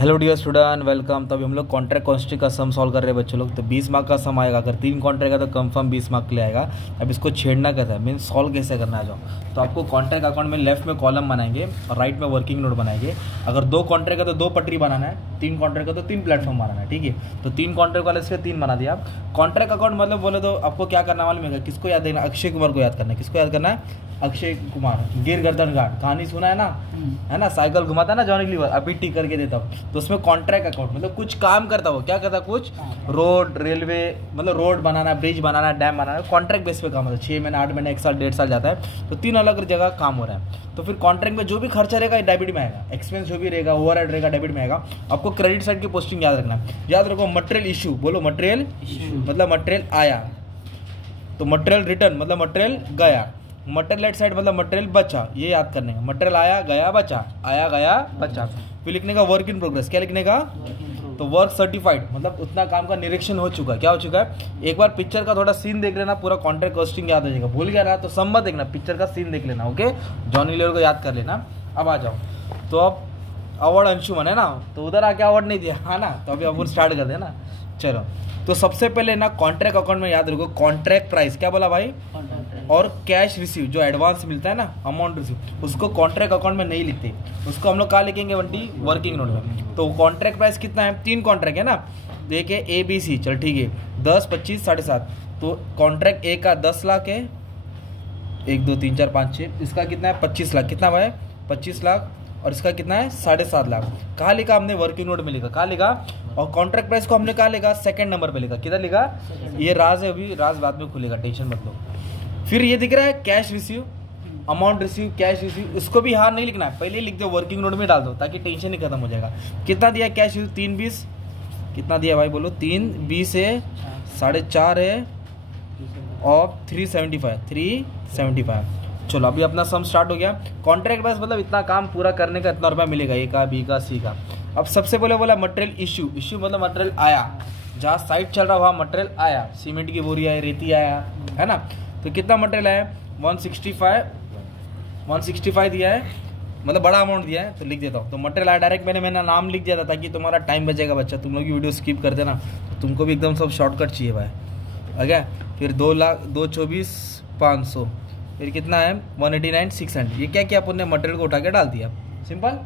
Hello dear student, welcome. तभी हम लोग कॉन्ट्रैक्ट कॉन्स्टिट्यूशन का सम सॉल्व कर रहे हैं बच्चों लोग। तो 20 मार्क का सम आएगा। अगर 3 कॉन्ट्रैक्ट है तो कंफर्म 20 मार्क के लिए आएगा। अब इसको छेड़ना कैसा है, मीन्स सॉल्व कैसे करना है। तो आपको कॉन्ट्रैक्ट अकाउंट में लेफ्ट में कॉलम बनाएंगे और राइट में वर्किंग नोट बनाएंगे। अगर 2 कॉन्ट्रैक्ट है तो 2 पटरी बनाना है, 3 कॉन्ट्रैक्ट है तो 3 प्लेटफॉर्म बनाना है, ठीक है। तो 3 कॉन्ट्रैक्ट वाले इसके 3 बना दिया। कॉन्ट्रैक्ट अकाउंट मतलब बोले तो आपको क्या करना मालूम है, किसको याद देना, अक्षय कुमार को याद करना है। किसको याद करना है? अक्षय कुमार। गिर गर्दन घाट कहानी सुना है ना, है ना, साइकिल घुमाता है ना जॉनी लीवर, अभी टिक करके देता हूँ। तो उसमें कॉन्ट्रैक्ट अकाउंट मतलब कुछ काम करता हो, क्या करता, कुछ रोड रेलवे मतलब रोड बनाना, ब्रिज बनाना, डैम बनाना, कॉन्ट्रैक्ट बेस पे काम होता है। 6 महीने, 8 महीने, 1 साल, 1.5 साल जाता है। तो 3 अलग जगह काम हो रहा है। तो फिर कॉन्ट्रैक्ट में जो भी खर्चा रहेगा डेबिट में आएगा, एक्सपेंस जो भी रहेगा ओवरहेड रहेगा डेबिट में आएगा। आपको क्रेडिट साइड की पोस्टिंग याद रखना है। याद रखो मटेरियल इशू, बोलो मटेरियल मतलब मटेरियल आया, तो मटेरियल रिटर्न मतलब मटेरियल गया। मटेरियल साइड मतलब मटेरियल बचा, ये याद करने का। मटेरियल आया गया बचा, आया गया बचा। फिर लिखने का वर्क इन प्रोग्रेस, क्या लिखने का? तो वर्क सर्टिफाइड मतलब उतना काम का निरीक्षण हो चुका है। क्या हो चुका है? एक बार पिक्चर का थोड़ा सीन देख लेना, पूरा कॉन्ट्रैक्ट कॉस्टिंग याद हो जाएगा। भूल गया ना तो सम्मत देखना, पिक्चर का सीन देख लेना, ओके। जॉनी लीवर को याद कर लेना। अब आ जाओ, तो अब अवार्ड अंशुमन है ना, तो उधर आके अवार्ड नहीं दिया है ना, तो अभी अपन स्टार्ट कर देना। चलो, तो सबसे पहले ना कॉन्ट्रैक्ट अकाउंट में याद रखो कॉन्ट्रैक्ट प्राइस, क्या बोला भाई, और कैश रिसीव जो एडवांस मिलता है ना, अमाउंट रिसीव, उसको कॉन्ट्रैक्ट अकाउंट में नहीं लिखते। उसको हम लोग कहाँ लिखेंगे बंटी? वर्किंग नोट में। तो कॉन्ट्रैक्ट प्राइस कितना है? 3 कॉन्ट्रैक्ट है ना, देखिए ए बी सी, चल ठीक है, 10, 25, 7.5। तो कॉन्ट्रैक्ट ए का 10 लाख है, 1 2 3 4 5 6, इसका कितना है? 25 लाख। कितना भाई? 25 लाख। और इसका कितना है? 7.5 लाख। कहाँ लिखा हमने? वर्किंग नोट में लिखा। कहाँ लिखा? और कॉन्ट्रैक्ट प्राइस को हमने कहाँ लिखा? सेकंड नंबर पे लिखा। किधर लिखा? ये राज है, अभी राज बाद में खुलेगा, टेंशन मत लो। फिर ये दिख रहा है cash receive, amount receive, cash receive, इसको भी हार नहीं लिखना है, पहले ही लिख दो, वर्किंग नोट में डाल दो ताकि टेंशन ही खत्म हो जाएगा। कितना दिया कैश रिसीव? 320। कितना दिया भाई बोलो? 320 है, 4.5 है और 375। चलो अभी अपना सम स्टार्ट हो गया। कॉन्ट्रैक्ट प्राइस मतलब इतना काम पूरा करने का इतना रुपया मिलेगा, ए का, बी का, सी का। अब सबसे पहले बोला मटेरियल इशू, इशू मतलब मटेरियल आया, जहाँ साइट चल रहा वहाँ मटेरियल आया, सीमेंट की बोरी आया, रेती आया, है ना। तो कितना मटेरियल आया? 165 दिया है, मतलब बड़ा अमाउंट दिया है, तो लिख देता हूँ। तो मटेरियल आया, डायरेक्ट मैंने नाम लिख दिया था ताकि तुम्हारा टाइम बचेगा बच्चा। तुम लोग की वीडियो स्किप करते ना, तो तुमको भी एकदम सब शॉर्टकट चाहिए भाई, ओके। फिर 2,24,500, फिर कितना है? 189,600। ये क्या किया अपन ने? मटेरियल को उठा के डाल दिया, सिंपल।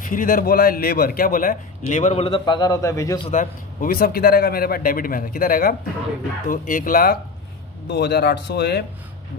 फिर इधर बोला है लेबर, क्या बोला है? लेबर बोले तो पगार होता है, वेजेस होता है, वो भी सब किधर रहेगा मेरे पास? डेबिट में आएगा। किधर रहेगा? तो 1,02,800 है,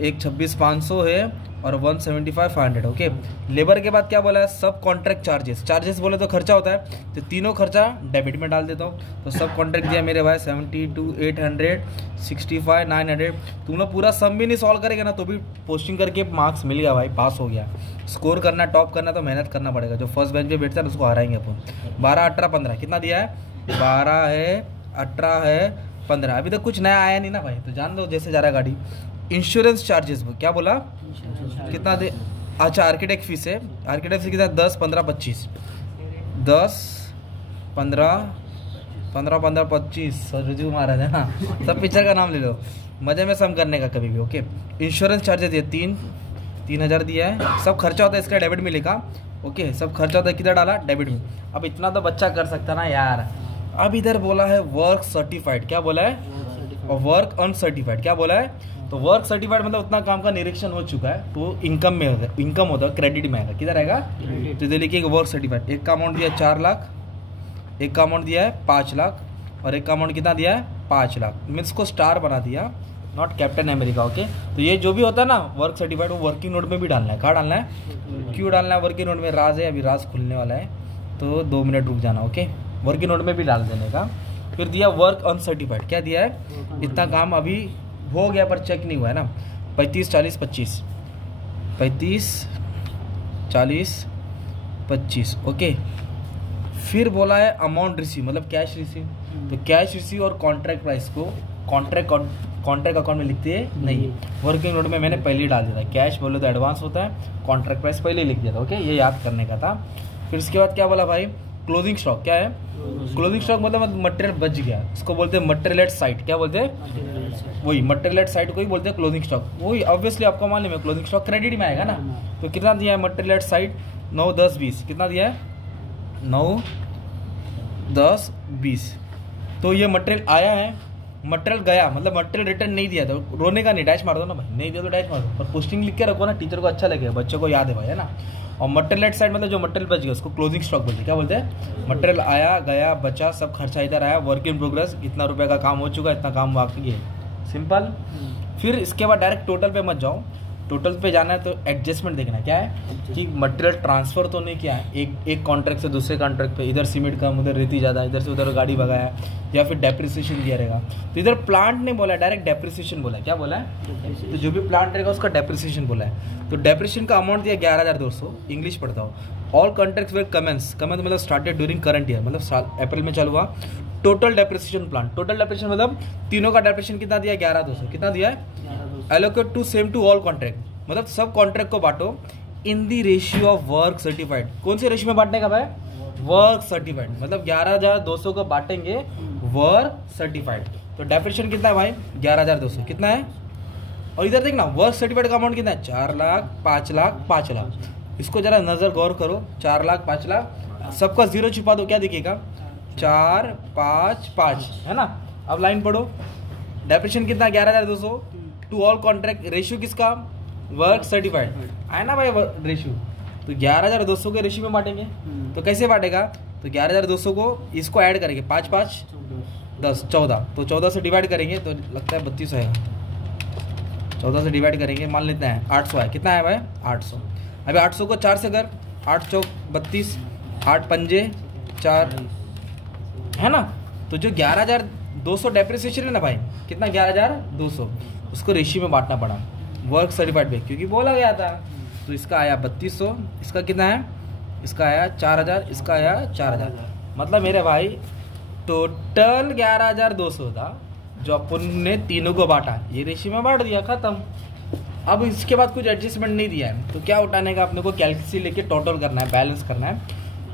1,26,500 है और 175,500, ओके। लेबर के बाद क्या बोला है? सब कॉन्ट्रैक्ट चार्जेस, चार्जेस बोले तो खर्चा होता है, तो तीनों खर्चा डेबिट में डाल देता हूँ। तो सब कॉन्ट्रैक्ट दिया मेरे भाई 72,800, 65,900। तुम लोग पूरा सम भी नहीं सॉल्व करेगा ना तो भी पोस्टिंग करके मार्क्स मिल गया भाई, पास हो गया। स्कोर करना, टॉप करना तो मेहनत करना पड़ेगा। जो फर्स्ट बेंच पे बैठता है उसको हराएंगे अपन। 12, 18, 15 कितना दिया है? 12 है, 18 है, 15। अभी तक कुछ नया आया नहीं ना भाई, तो जान दो जैसे जा रहा है गाड़ी। इंश्योरेंस चार्जेस क्या बोला? कितना दे? अच्छा, आर्किटेक्ट फीस है, आर्किटेक्ट फीस कितना? 10, 15, 25, 10, 15, 25। रजू महाराज है ना, सब पिक्चर का नाम ले लो, मजे में सम करने का कभी भी, ओके। इंश्योरेंस चार्जेस ये 3,000 दिया है। सब खर्चा होता है इसका डेबिट में लिखा, ओके। सब खर्चा होता है किधर डाला? डेबिट में। अब इतना तो बच्चा कर सकता ना यार। अब इधर बोला है वर्क सर्टिफाइड, क्या बोला है? और वर्क अनसर्टिफाइड, क्या बोला है? तो वर्क सर्टिफाइड मतलब उतना काम का निरीक्षण हो चुका है, तो इनकम में होगा, इनकम होता है, क्रेडिट में आएगा। किधर आएगा? तो इधर लिखिए वर्क सर्टिफाइड। एक का अमाउंट दिया 4 लाख, एक का अमाउंट दिया है 5 लाख और एक का अमाउंट कितना दिया है? 5 लाख। मीन्स को स्टार बना दिया, नॉट कैप्टन अमेरिका, ओके। तो ये जो भी होता है ना वर्क सर्टिफाइड, वो वर्किंग नोट में भी डालना है। कहाँ डालना है? क्यों डालना है वर्किंग नोट में? राज है, अभी राज खुलने वाला है, तो 2 मिनट रुक जाना, ओके। वर्किंग नोट में भी डाल देने का। फिर दिया वर्क अनसर्टिफाइड, क्या दिया है? इतना काम अभी हो गया पर चेक नहीं हुआ है ना। 35, 40, 25, 35, 40, 25, ओके। फिर बोला है अमाउंट रिसीव मतलब कैश रिसीव। तो कैश रिसीव और कॉन्ट्रैक्ट प्राइस को कॉन्ट्रैक्ट अकाउंट में लिखते नहीं, वर्किंग नोट में मैंने पहले ही डाल दिया था। कैश बोले तो एडवांस होता है, कॉन्ट्रैक्ट प्राइस पहले ही लिख दिया था, ओके। ये याद करने का था। फिर इसके बाद क्या बोला भाई? क्लोजिंग स्टॉक, क्या है? क्लोजिंग स्टॉक मतलब मटेरियल बच गया, इसको बोलते हैं मटेरियल एट साइट। क्या बोलते हैं? वही मटेरियल एट साइट को ही बोलते हैं क्लोजिंग स्टॉक। वही ऑब्वियसली आपको मालूम है क्लोजिंग स्टॉक क्रेडिट में आएगा ना। तो कितना दिया है मटेरियल एट साइट? 9, 10, 20। कितना दिया है? 9, 10 20। तो ये मटेरियल आया है, मटेरियल गया, मतलब मटेरियल रिटर्न नहीं दिया तो रोने का नहीं, डैश मार दो ना भाई, नहीं दिया तो डैश मार दो, पर पोस्टिंग लिख के रखो ना, टीचर को अच्छा लगेगा, बच्चों को याद है भाई, है ना। और मटेरियल साइड मतलब जो मटेरियल बच गया उसको क्लोजिंग स्टॉक बोलते हैं। क्या बोलते हैं? मटेरियल आया गया बचा, सब खर्चा इधर आया, वर्क इन प्रोग्रेस, इतना रुपये का काम हो चुका, इतना काम बाकी है, सिंपल। फिर इसके बाद डायरेक्ट टोटल पे मत जाओ, टोटल पे जाना है तो एडजस्टमेंट देखना है, क्या है कि मटेरियल ट्रांसफ़र तो नहीं किया है एक कॉन्ट्रैक्ट से दूसरे कॉन्ट्रैक्ट पे, इधर सीमेंट कम उधर रेती ज़्यादा, इधर से उधर गाड़ी भगाया, या फिर डेप्रिसिएशन दिया रहेगा। तो इधर प्लांट नहीं बोला, डायरेक्ट डेप्रिसिएशन बोला है। क्या बोला है? तो जो भी प्लांट रहेगा उसका डेप्रिसिएशन बोला है। तो डेप्रिसिएशन का अमाउंट दिया 11,200, इंग्लिश पढ़ता हूँ। ऑल कॉन्ट्रैक्ट्स वेर कमेंस मतलब स्टार्टेड ड्यूरिंग करंट ईयर, मतलब साल अप्रैल में चालू हुआ। Total depreciation plan, total depreciation मतलब तीनों का डेप्रिसिएशन कितना दिया? 11,200। कितना दिया है? Allocate to same to all contract, मतलब सब कॉन्ट्रैक्ट को बांटो in the ratio of work certified. कौन से रेशियो में बांटने का भाई? वर्क सर्टिफाइड, मतलब 11,200 को बांटेंगे वर्क सर्टिफाइड। तो डेप्रिसिएशन कितना है भाई? 11,200। कितना है? और इधर देखना वर्क सर्टिफाइड का अमाउंट कितना है? 4 लाख 5 लाख 5 लाख। इसको जरा नजर गौर करो, 4 लाख 5 लाख, सबका जीरो छिपा दो, क्या दिखेगा? 4 5 5, है ना। अब लाइन पढ़ो, डेप्रिसिएशन कितना? 11,200 टू ऑल कॉन्ट्रैक्ट, रेशियो किसका? वर्क सर्टिफाइड है ना भाई रेशियो। तो 11,200 के रेशियो में बांटेंगे, तो कैसे बांटेगा? तो 11,200 को इसको ऐड करेंगे, 5 5 10 14, तो 14 से डिवाइड करेंगे तो लगता है 32 आएगा। 14 से डिवाइड करेंगे, मान लेते हैं 800 है। कितना है भाई? 800। अभी 800 को 4 से कर, 8 चौक 32, 8 पंजे 4, है ना। तो जो 11,200 डेप्रिसिएशन है ना भाई, कितना? 11,200, उसको रेशियो में बांटना पड़ा वर्क सर्टिफाइड पे, क्योंकि बोला गया था। तो इसका आया 3200, इसका कितना है? इसका आया 4,000, इसका आया 4,000। मतलब मेरे भाई टोटल 11,200 था, जो अपन ने तीनों को बांटा, ये रेशियो में बांट दिया, खत्म। अब इसके बाद कुछ एडजस्टमेंट नहीं दिया है, तो क्या उठाने का? अपने को कैलकुलेशन लेके टोटल करना है, बैलेंस करना है।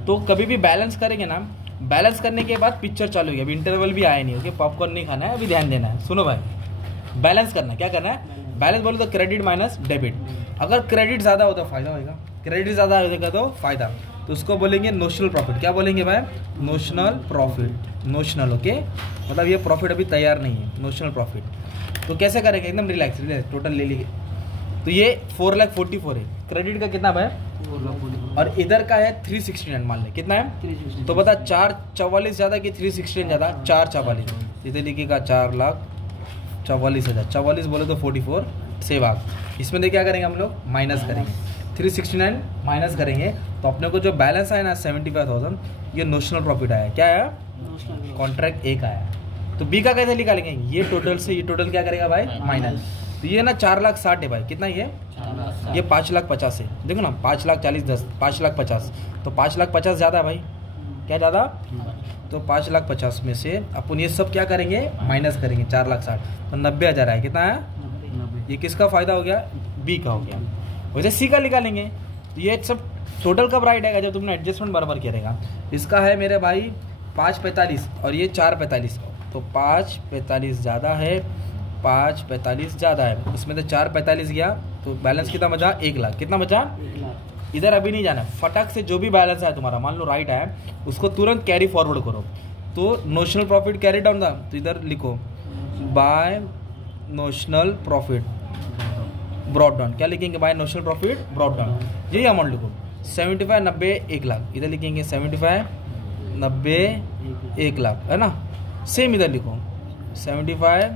तो कभी भी बैलेंस करेंगे ना, बैलेंस करने के बाद पिक्चर चालू होगी। अभी इंटरवल भी आया नहीं, ओके, पॉपकॉर्न नहीं खाना है, अभी ध्यान देना है। सुनो भाई, बैलेंस करना है, क्या करना है? बैलेंस बोलो तो क्रेडिट माइनस डेबिट। अगर क्रेडिट ज़्यादा हो तो फायदा होगा, क्रेडिट ज़्यादा होगा तो फायदा, तो उसको बोलेंगे नोशनल प्रॉफिट। क्या बोलेंगे भाई? Notional profit, notional, okay. मतलब ये प्रॉफिट अभी तैयार नहीं है, नोशनल प्रॉफिट। तो कैसे करेंगे? एकदम रिलैक्स, टोटल ले लीजिए। तो ये 4,44,000 है, क्रेडिट का कितना भाई? 4,44,000, और इधर का है 369, मान ले कितना है? 369। तो बता 4,44,000 ज़्यादा कि 369 ज़्यादा? 4,44,000। इधर लिखिएगा 4,44,000, 44 बोले तो 44 से भाग, इसमें देखिए क्या करेंगे हम लोग? माइनस करेंगे, 369 माइनस करेंगे, तो अपने को जो बैलेंस आया ना 75,000, ये नोशनल प्रॉफिट आया। क्या आया? कॉन्ट्रैक्ट एक आया। तो बी का कैसे निकालेंगे? ये टोटल से ये टोटल क्या करेगा भाई? माइनस। तो ये ना 4,60,000 है भाई, कितना ये? 5,50,000 है, देखो ना, 5,40,000 10, 5,50,000, तो 5,50,000 ज़्यादा है भाई, क्या ज़्यादा? तो 5,50,000 में से अपन ये सब क्या करेंगे? माइनस करेंगे, 4,60,000, तो 90,000 है। कितना है? ये किसका फायदा हो गया? बी का हो गया। वैसे सी का निकालेंगे, तो ये सब टोटल कब राइट आएगा? जब तुमने एडजस्टमेंट बराबर किया रहेगा। इसका है मेरे भाई 5,45 और ये 4,45, तो 5,45 ज़्यादा है, 5,45 ज़्यादा है, इसमें तो 4,45 गया, तो बैलेंस कितना बचा? 1 लाख। कितना बचा? 1 लाख। इधर अभी नहीं जाना, फटाक से जो भी बैलेंस है तुम्हारा, मान लो राइट है, उसको तुरंत कैरी फॉरवर्ड करो। तो नोशनल प्रॉफिट कैरी डाउन था, तो इधर लिखो by notional profit brought down. क्या लिखेंगे? By notional profit brought down, यही अमाउंट लिखो। 75 90 1 लाख, इधर लिखेंगे 75 90 1 लाख, है ना। सेम इधर लिखो 75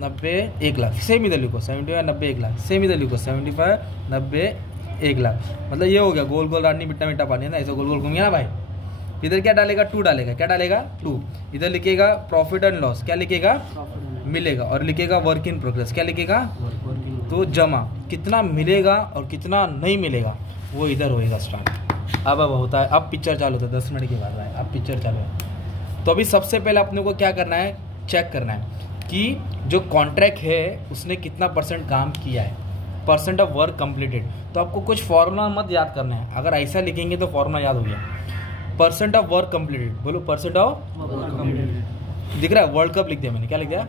90 1 लाख, सेम इधर लिखो 75 90 1 लाख, सेम इधर लिखो 75 90 1 लाख। मतलब ये हो गया गोल गोल रानी मिट्टा मिट्टा पानी, है ना, ऐसा गोल गोल घूम गया ना भाई। इधर क्या डालेगा? 2 डालेगा, क्या डालेगा? 2। इधर लिखेगा प्रॉफिट एंड लॉस, क्या लिखेगा? मिलेगा, और लिखेगा वर्क इन प्रोग्रेस, क्या लिखेगा? तो जमा कितना मिलेगा और कितना नहीं मिलेगा वो इधर होएगा स्टार्ट। अब होता है, अब पिक्चर चालू होता है 10 मिनट के बाद भाई, अब पिक्चर चालू है। तो अभी सबसे पहले अपने को क्या करना है? चेक करना है कि जो कॉन्ट्रैक्ट है उसने कितना % काम किया है, % ऑफ वर्क कंप्लीटेड। तो आपको कुछ फॉर्मूला मत याद करना है, अगर ऐसा लिखेंगे तो फॉर्मूला याद हो गया। % ऑफ वर्क कंप्लीटेड, बोलो % ऑफ कंप्लीटेड। दिख रहा है? वर्ल्ड कप लिख दिया मैंने, क्या लिख दिया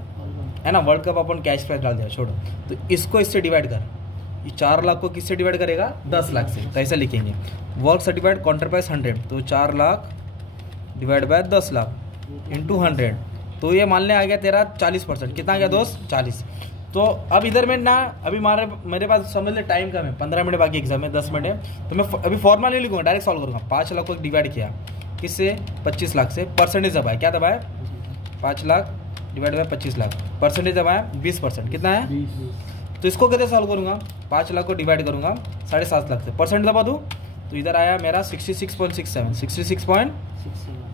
है ना, वर्ल्ड कप अपन कैश प्राइस डाल दिया, छोड़ो। तो इसको इससे डिवाइड कर, ये 4 लाख को किससे डिवाइड करेगा? 10 लाख से, तो ऐसा लिखेंगे वर्क सर्टिफाइड काउंटर प्राइस 100, तो 4 lakh divide by 10 lakh into 100, तो ये मान ले आ गया तेरा 40%। कितना आ गया दोस्त? 40। तो अब इधर में ना अभी मेरे पास समझ ले टाइम कम है, 15 मिनट बाकी एग्जाम में, 10 मिनट है, तो मैं अभी फॉर्मूला नहीं लिखूंगा, डायरेक्ट सॉल्व करूँगा। 5 लाख को डिवाइड किया किससे? 25 लाख से। परसेंटेज दबाया, क्या दबाया? 5 lakh divide by 25 lakh, percentage दबाया 20%। कितना है? तो इसको कैसे सॉल्व करूँगा? 5 लाख को डिवाइड करूँगा 7.5 लाख से, परसेंट दबा दूँ तो इधर आया मेरा 66.67। 66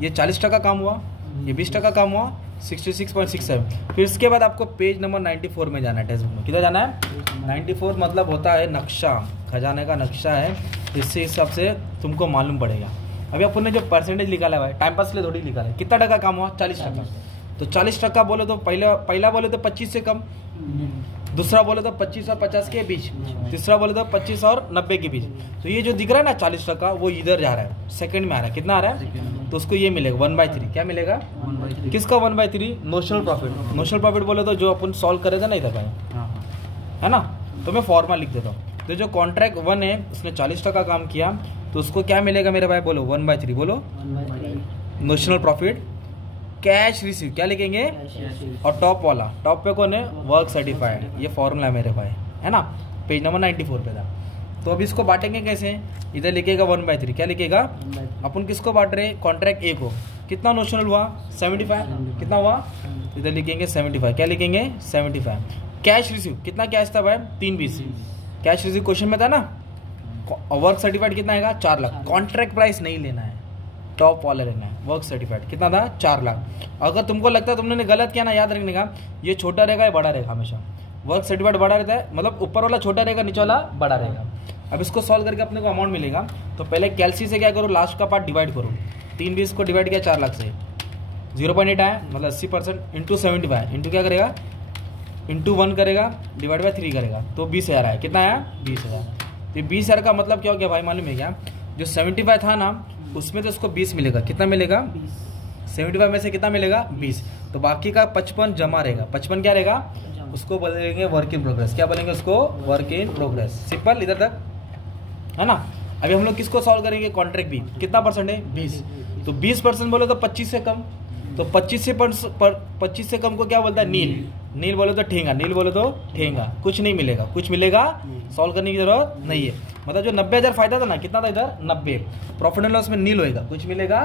ये 40% काम हुआ, ये 20% काम हुआ, 66.67। फिर इसके बाद आपको पेज नंबर 94 में जाना है टेक्स्ट बुक में। किधर जाना है? 94 मतलब होता है नक्शा, खजाने का नक्शा है, इससे हिसाब से तुमको मालूम पड़ेगा। अभी अपन ने जो परसेंटेज निकाला है भाई, टाइम पास के लिए थोड़ी निकाला है, कितना टका काम हुआ? 40%। तो 40% बोले तो पहला बोले तो 25 से कम, दूसरा बोले तो 25 और 50 के बीच, तीसरा बोले तो 25 और 90 के बीच। तो ये जो दिख रहा है ना 40%, वो इधर जा रहा है, सेकंड में आ रहा है। कितना आ रहा है? तो उसको ये मिलेगा 1/3। क्या मिलेगा? 1/3। किसका 1/3? Notional profit. नोशनल प्रॉफिट बोले तो जो अपन सॉल्व करे थे ना इधर का, है ना। तो मैं फॉर्मूला लिख देता हूँ। तो जो कॉन्ट्रैक्ट 1 है उसने 40% काम किया, तो उसको क्या मिलेगा मेरे भाई? बोलो 1/3, बोलो नोशनल प्रॉफिट। कैश रिसीव क्या लिखेंगे? और टॉप वाला, टॉप पे कौन है? Work certified. ये फॉर्मूला है मेरे भाई, है ना, पेज नंबर 94 पे था। तो अभी इसको बांटेंगे कैसे? इधर लिखेगा 1/3। क्या लिखेगा? अपन किसको बांट रहे? कॉन्ट्रैक्ट ए को। कितना नोशनल हुआ? 75। कितना हुआ? इधर लिखेंगे 75। क्या लिखेंगे? 75। कैश रिसीव, कितना कैश था भाई? 320। कैश रिसीव क्वेश्चन में था ना। वर्क सर्टिफाइड कितना आएगा? 4 लाख। कॉन्ट्रैक्ट प्राइस नहीं लेना है, टॉप वाला लेना है। वर्क सर्टिफाइड कितना था? 4 लाख। अगर तुमको लगता है तुमने गलत किया ना, याद रखने का, ये छोटा रहेगा, ये बड़ा रहेगा हमेशा। वर्क सर्टिफाइड बड़ा रहता है, मतलब ऊपर वाला छोटा रहेगा, नीचे वाला बड़ा रहेगा। अब इसको सॉल्व करके अपने को अमाउंट मिलेगा। तो पहले कैलसी से क्या करो? लास्ट का पार्ट डिवाइड करो। 320 को डिवाइड किया 4 लाख से, 0.8 आया, मतलब 80% इंटू 75 इंटू क्या करेगा? इंटू 1 करेगा, डिवाइड बाय 3 करेगा, तो 20,000 आया। कितना आया? 20,000। तो 20,000 का मतलब क्या हो गया भाई? मालूम है क्या? जो 75 था ना, उसमें तो उसको 20 मिलेगा। कितना मिलेगा? 75 में से कितना मिलेगा? 20। तो बाकी का 55 जमा रहेगा। 55 क्या रहेगा? उसको बोलेंगे वर्क इन प्रोग्रेस। क्या बोलेंगे उसको? Work in progress. सिंपल, इधर तक है ना। अभी हम लोग किसको सॉल्व करेंगे? Contract B. कितना परसेंट है? 20। तो 20% बोलो तो 25 से कम, तो 25 से कम को क्या बोलता है? नील। नील बोलो तो ठेंगा, नील बोलो तो ठेंगा। कुछ नहीं मिलेगा, कुछ मिलेगा सॉल्व करने की जरूरत नहीं है। मतलब जो 90,000 फायदा था ना, कितना था इधर? 90। प्रॉफिट एंड लॉस में नील होएगा, कुछ मिलेगा?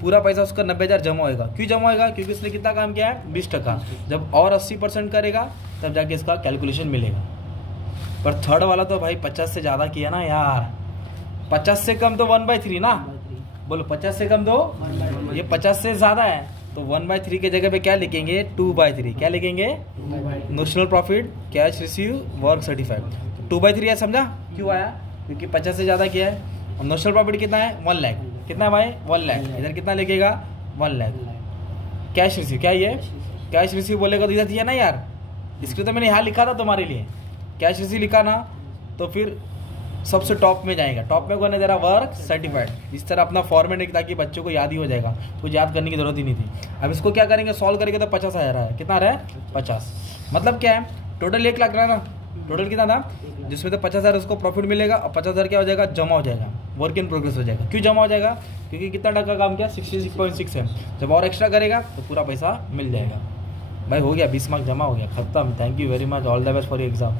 पूरा पैसा उसका 90,000 जमा होएगा। क्यों जमा होएगा? क्योंकि इसने कितना काम किया है? 20%। जब और 80% करेगा तब जाके इसका कैलकुलेशन मिलेगा। पर थर्ड वाला तो भाई 50 से ज़्यादा किया ना यार। 50 से कम तो 1/3 ना, बोलो 50 से कम तो ये 50 से ज़्यादा है, तो 1/3 के जगह पे क्या लिखेंगे? 2/3। क्या लिखेंगे? Notional profit, cash receive, work certified. 2/3 है, समझा क्यों आया? क्योंकि 50 से ज़्यादा किया है। और नोशनल प्रॉफिट कितना है? 1 लाख। कितना है भाई? 1 लाख। इधर कितना लिखेगा? 1 लाख। कैश रिसीव, क्या ये? कैश रिसीव बोलेगा तो इधर दिया ना यार, इसके तो मैंने यहाँ लिखा था तुम्हारे लिए। कैश रिसीव लिखा ना, तो फिर सबसे टॉप में जाएगा। टॉप में कौन है? जरा वर्क सर्टिफाइड। इस तरह अपना फॉर्मेट है ताकि बच्चों को याद ही हो जाएगा, कुछ याद करने की जरूरत ही नहीं थी। अब इसको क्या करेंगे? सॉल्व करेंगे तो 50,000 है। कितना आ रहा है? 50। मतलब क्या है? टोटल 1 लाख रहा ना, टोटल कितना था? जिसमें तो 50,000 उसको प्रॉफिट मिलेगा और 50,000 क्या हो जाएगा? जमा हो जाएगा, वर्क इन प्रोग्रेस हो जाएगा। क्यों जमा हो जाएगा? क्योंकि कितना टका काम किया? 66.6 है। जब और एक्स्ट्रा करेगा तो पूरा पैसा मिल जाएगा। भाई हो गया, 20 मार्क जमा हो गया, खत्म। Thank you very much, all the best for your exam.